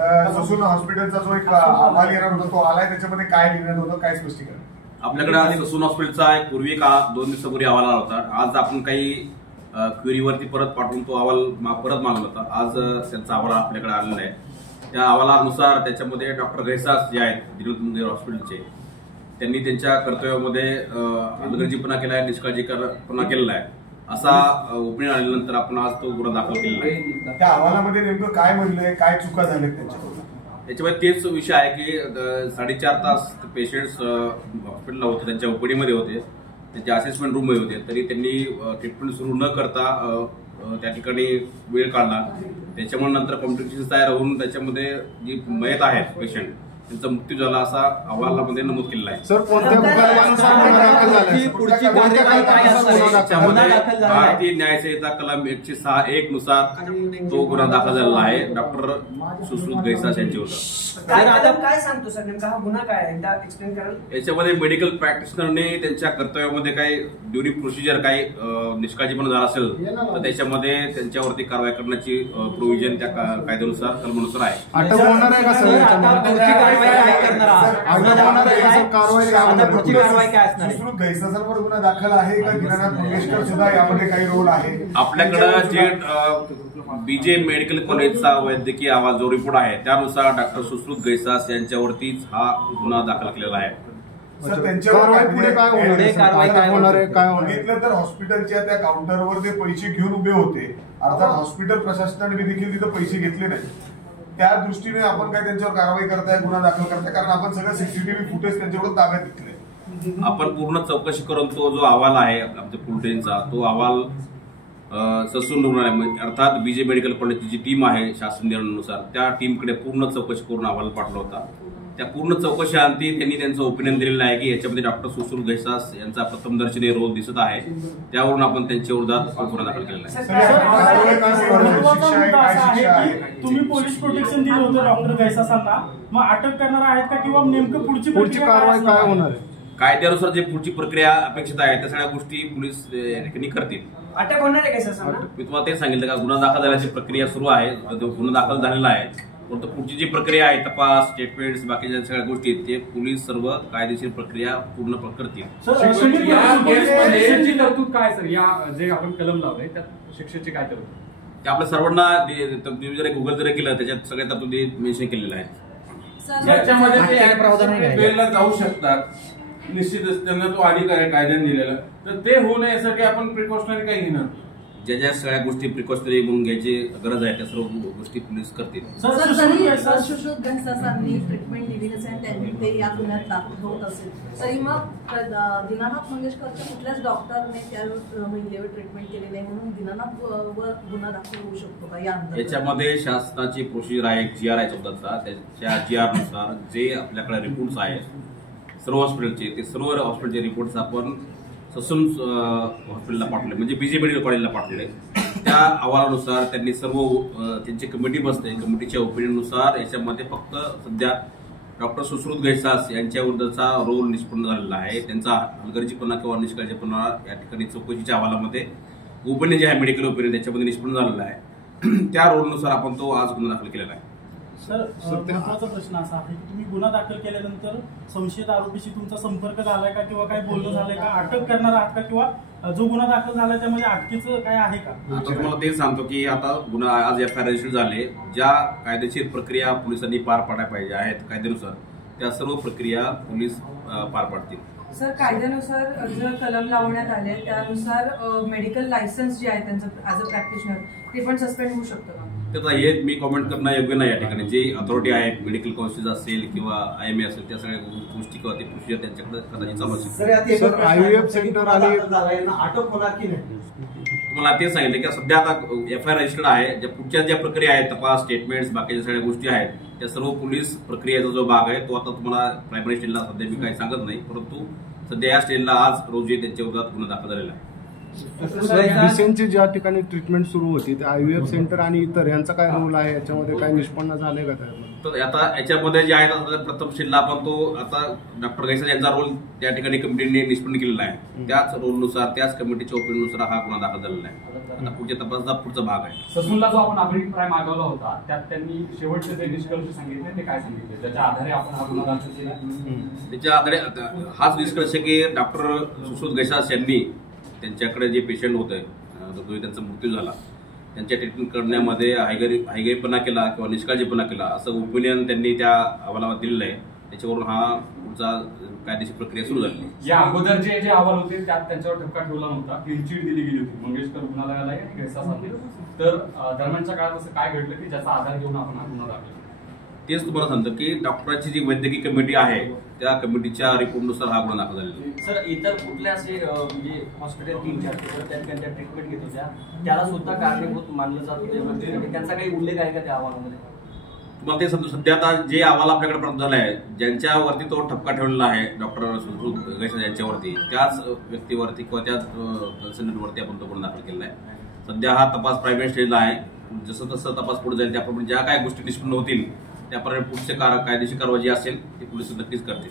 Sassoon हॉस्पिटलचा जो एक अहवाल येणार होता तो आलाय, त्याच्यामध्ये काय लिहिण्यात होतं, काय स्पष्टीकरण? आपल्याकडे आज ससून हॉस्पिटलचा एक पूर्वी 2 दिवसापूर्वी अहवाल आला होता. आज आपण काही क्वेरीवरती परत पाठवून तो अहवाल परत मागवला होता. आज त्यांचा अहवाल आपल्याकडे आलेला आहे. त्या अहवालानुसार त्याच्यामध्ये डॉक्टर गैसास जे आहेत दिल्ली हॉस्पिटलचे, त्यांनी त्यांच्या कर्तव्यामध्ये हलगर्जीपणा केला आहे, निष्काळजीपणा केलेला आहे असा ओपिनियन आल्यानंतर आपण आज तो गुन्हा दाखल केलेला आहे. त्या अहवालामध्ये नेमकं काय म्हणलंय, काय चुका झाल्या त्यांच्याकडून? त्याच्यामध्ये तेच विषय आहे की 4.5 तास पेशंट्स हॉस्पिटलला होते, त्यांच्या ओपीडीमध्ये होते, त्यांच्या असेसमेंट रूममध्ये होते, तरी त्यांनी ट्रीटमेंट सुरू न करता त्या ठिकाणी वेळ काढला. त्याच्यामुळे नंतर कॉम्प्लिकेशन्स तयार होऊन त्याच्यामध्ये जी मयत आहेत पेशंट त्यांचा मृत्यू झाला असा अहवालामध्ये नमूद केलेला आहे. सर, भारतीय न्याय संहिता कलम 106(1) नुसार तो गुन्हा दाखल झालेला आहे डॉक्टर सुश्रुत गैसास यांच्यावर. काय सांगतो सर, नेमका हा गुन्हा काय आहे, एकदा एक्सप्लेन कराल? याच्यामध्ये मेडिकल प्रॅक्टिशनरने त्यांच्या कर्तव्यामध्ये काही ड्युरिंग प्रोसिजर काही निष्काळजीपणा झाला असेल तर त्याच्यामध्ये त्यांच्यावरती कारवाई करण्याची प्रोव्हिजन त्या कायद्यानुसार कलमानुसार आहे. अटक होणार आहे का सर? सुश्रुत गैसासांवर गुन्हा दाखल आहे का? दीनानाथ मंगेशकर सुद्धा यामध्ये काही रोल आहे? आपल्याकडं जे बीजे मेडिकल कॉलेजचा वैद्यकीय अहवाल जो रिपोर्ट आहे त्यानुसार डॉक्टर सुश्रुत गैसास यांच्यावरतीच हा गुन्हा दाखल केलेला आहे. सर, त्यांच्यावर बघितलं तर हॉस्पिटलच्या त्या काउंटरवर ते पैसे घेऊन उभे होते, अर्थात हॉस्पिटल प्रशासनाने देखील तिथं पैसे घेतले नाही. त्या दृष्टीने आपण काय त्यांच्यावर कारवाई करताय, गुन्हा दाखल करताय? कारण आपण सगळं सीसीटीव्ही फुटेज त्यांच्याकडून ताब्यात घेतले. आपण पूर्ण चौकशी करून तो जो अहवाल आहे आमच्या पुलटेनचा तो अहवाल ससून रुग्णालय अर्थात बीजे मेडिकल कॉलेजची जी टीम आहे शासन निर्णयानुसार त्या टीमकडे पूर्ण चौकशी करून अहवाल पाठवला होता. त्या पूर्ण चौकशीअंती त्यांनी त्यांचं ओपिनियन दिलेलं आहे की याच्यामध्ये डॉक्टर सुश्रुत गैसास यांचा प्रथमदर्शनी रोल दिसत आहे. त्यावरून आपण त्यांच्या विरोधात गुन्हा दाखल केलेला आहे. तुम्ही पोलीस प्रोटेक्शन दिलं होतं डॉक्टर गैसासांना, मग अटक करणार आहेत का किंवा नेमकं पुढची कारवाई काय होणार आहे? कायद्यानुसार जे पुढची प्रक्रिया अपेक्षित आहे त्या सगळ्या गोष्टी पोलीस या ठिकाणी करतील. अटक होणार आहे गैसासांना? मी तुम्हाला ते सांगितलं का गुन्हा दाखल झाल्याची प्रक्रिया सुरू आहे, गुन्हा दाखल झालेला आहे. परंतु पुढची जी प्रक्रिया आहे तपास स्टेटमेंट्स बाकीच्या सगळ्या गोष्टी ते पोलीस सर्व कायदेशीर प्रक्रिया पूर्ण करतील. शिक्षेची तरतूद काय सर, या जे आपण कलम लावले त्यात शिक्षेची काय तरतूद? ते आपल्या सर्वांना जर गुगल जर केलं त्याच्यात सगळ्या तरतुदी मेन्शन केलेल्या आहेत. त्याच्यामध्ये जाऊ शकतात निश्चितच, त्यांना तो अधिकार आहे कायद्याने दिलेला, तर ते होऊ नये यासाठी आपण प्रिकॉशनरी काही घेणार. ज्या ज्या सगळ्या गोष्टी प्रिकॉशनरी म्हणून घ्यायची गरज आहे त्या सर्व गोष्टी पोलीस करतील. सुश्रुत गैसासांनी ट्रीटमेंट दिली नसेल, त्यांनी ते या गुन्ह्यात दाखल होत असेल तरी मग दीनानाथ मंगेशकरच्या कुठल्याच डॉक्टरने त्या महिलेवर ट्रीटमेंट केली नाही म्हणून दीनानाथ वर गुन्हा दाखल होऊ शकतो का? याच्यामध्ये शासनाची प्रोसिजर आहे, GR आहे 14चा, त्याच्या GR नुसार जे आपल्याकडे रिपोर्ट्स आहेत सर्व हॉस्पिटलचे ते सर्व हॉस्पिटलचे रिपोर्ट्स आपण ससून हॉस्पिटलला पाठवले, म्हणजे बीजे मेडिकल कॉलेजला पाठवले. त्या अहवालानुसार त्यांनी सर्व त्यांची कमिटी बसते, कमिटीच्या ओपिनियननुसार याच्यामध्ये फक्त सध्या डॉक्टर सुश्रुत गैसास यांच्याविरुद्धचा रोल निष्पन्न झालेला आहे. त्यांचा हलगर्जीपणा किंवा निष्काळजीपणा या ठिकाणी चौकशीच्या अहवालामध्ये ओपिनियन जे आहे मेडिकल ओपिनियन त्याच्यामध्ये निष्पन्न झालेला आहे. त्या रोलनुसार आपण तो आज गुन्हा दाखल केलेला आहे. सर, महत्त्वाचा प्रश्न असा आहे की तुम्ही गुन्हा दाखल केल्यानंतर संशयित आरोपीशी तुमचा संपर्क झालाय का किंवा काय बोलणं झालंय का? अटक करणार आहात का किंवा जो गुन्हा दाखल झालाय त्यामध्ये अटकेचं काय आहे का? आता तुम्हाला तेच सांगतो की आता गुन्हा आज FIR रजिस्टर झाले, ज्या कायदेशीर प्रक्रिया पोलिसांनी पार पाडायला पाहिजे आहेत कायद्यानुसार त्या सर्व प्रक्रिया पोलीस पार पाडतील. सर, कायद्यानुसार जर कलम लावण्यात आले त्यानुसार मेडिकल लायसन्स जे आहे त्यांचं ऍज अ प्रॅक्टिशनर ते पण सस्पेंड होऊ शकतं का? त्याचा हे मी कॉमेंट करणं योग्य नाही. या ठिकाणी जे अथॉरिटी आहे मेडिकल काउन्सिल असेल किंवा IMA असेल त्या सगळ्या गोष्टी किंवा ते प्रोसिजर त्यांच्याकडे कदाचित चालू असेल. IVF सेंटर अटक होणार की नाही? तुम्हाला ते सांगितलं की सध्या आता FIR रजिस्टर्ड आहे. ज्या पुढच्या ज्या प्रक्रिया आहेत तपास स्टेटमेंट्स बाकीच्या सगळ्या गोष्टी आहेत त्या सर्व पोलीस प्रक्रियेचा जो भाग आहे तो आता तुम्हाला प्रायमरी स्टेजला सध्या मी काही सांगत नाही, परंतु सध्या या स्टेजला आज रोजी त्यांच्या विरोधात गुन्हा दाखल झालेला आहे. भिसेंची ज्या ठिकाणी ट्रीटमेंट सुरू होती त्या IVF सेंटर आणि इतर यांचा काय रोल आहे, याच्यामध्ये काय निष्पन्न झालंय का त्यामध्ये? तर आता याच्यामध्ये जे आहे ना, प्रथम शिल्ला आपण तो आता डॉक्टर गैसा यांचा रोल त्या ठिकाणी कमिटीने निष्पन्न केलेला आहे. त्याच रोलनुसार त्याच कमिटीच्या ओपिनियननुसार हा गुन्हा दाखल झालेला आहे. आता पुढच्या तपासाचा पुढचा भाग आहे. ससूनला जो आपण अभिप्राय मागवला होता त्यात त्यांनी शेवटचे जे निष्कर्ष सांगितले ते काय सांगितले, ज्याच्या आधारे आपण हा गुन्हा दाखल केला? त्याच्या आधारे हाच निष्कर्ष की डॉक्टर सुश्रुत गैसास यांनी त्यांच्याकडे जे पेशंट होते जो त्यांचा मृत्यू झाला त्यांच्या ट्रीटमेंट करण्यामध्ये हायगरीपणा केला किंवा निष्काळजीपणा केला असं ओपिनियन त्यांनी त्या अहवालावर दिलेलं आहे. त्याच्यावरून हा पुढचा कायदेशीर प्रक्रिया सुरू झाली. या अगोदर जे अहवाल होते त्यात त्यांच्यावर ठपका ठेवला नव्हता, क्लीन चिट दिली गेली होती मंगेशकर रुग्णालयाला आणि गैसासाठी. तर दरम्यानच्या काळात असं काय घडलं की ज्याचा आधार घेऊन आपण हा गुन्हा दाखल? तेच तुम्हाला सांगतो की डॉक्टरांची जी वैद्यकीय कमिटी आहे त्या कमिटीच्या रिपोर्टनुसार हा गुन्हा दाखल झालेला आहे. सर इतर कुठले असे म्हणजे हॉस्पिटल 3-4 त्या ठिकाणी ट्रीटमेंट घेत होत्या त्याला सुद्धा कारणीभूत मानलं जात होते, त्यांचा काही उल्लेख आहे का त्या अहवालामध्ये? तुम्हाला ते समजू सध्या आता जे अहवाल आपल्याकडे प्राप्त झाला आहे ज्यांच्यावरती तो ठपका ठेवलेला आहे डॉक्टर सुश्रुत गैसा यांच्यावरती त्याच व्यक्तीवरती किंवा त्याच कन्सल्टंटवरती आपण तो गुन्हा दाखल केलेला आहे. सध्या हा तपास प्रायव्हेट स्टेजला आहे. जसं तसं तपास पुढे जाईल त्याप्रमाणे ज्या काही गोष्टी निष्पन्न होतील त्याप्रमाणे पुढचे कायदेशीर कारवाई जी असेल ती पोलिस नक्कीच करतील.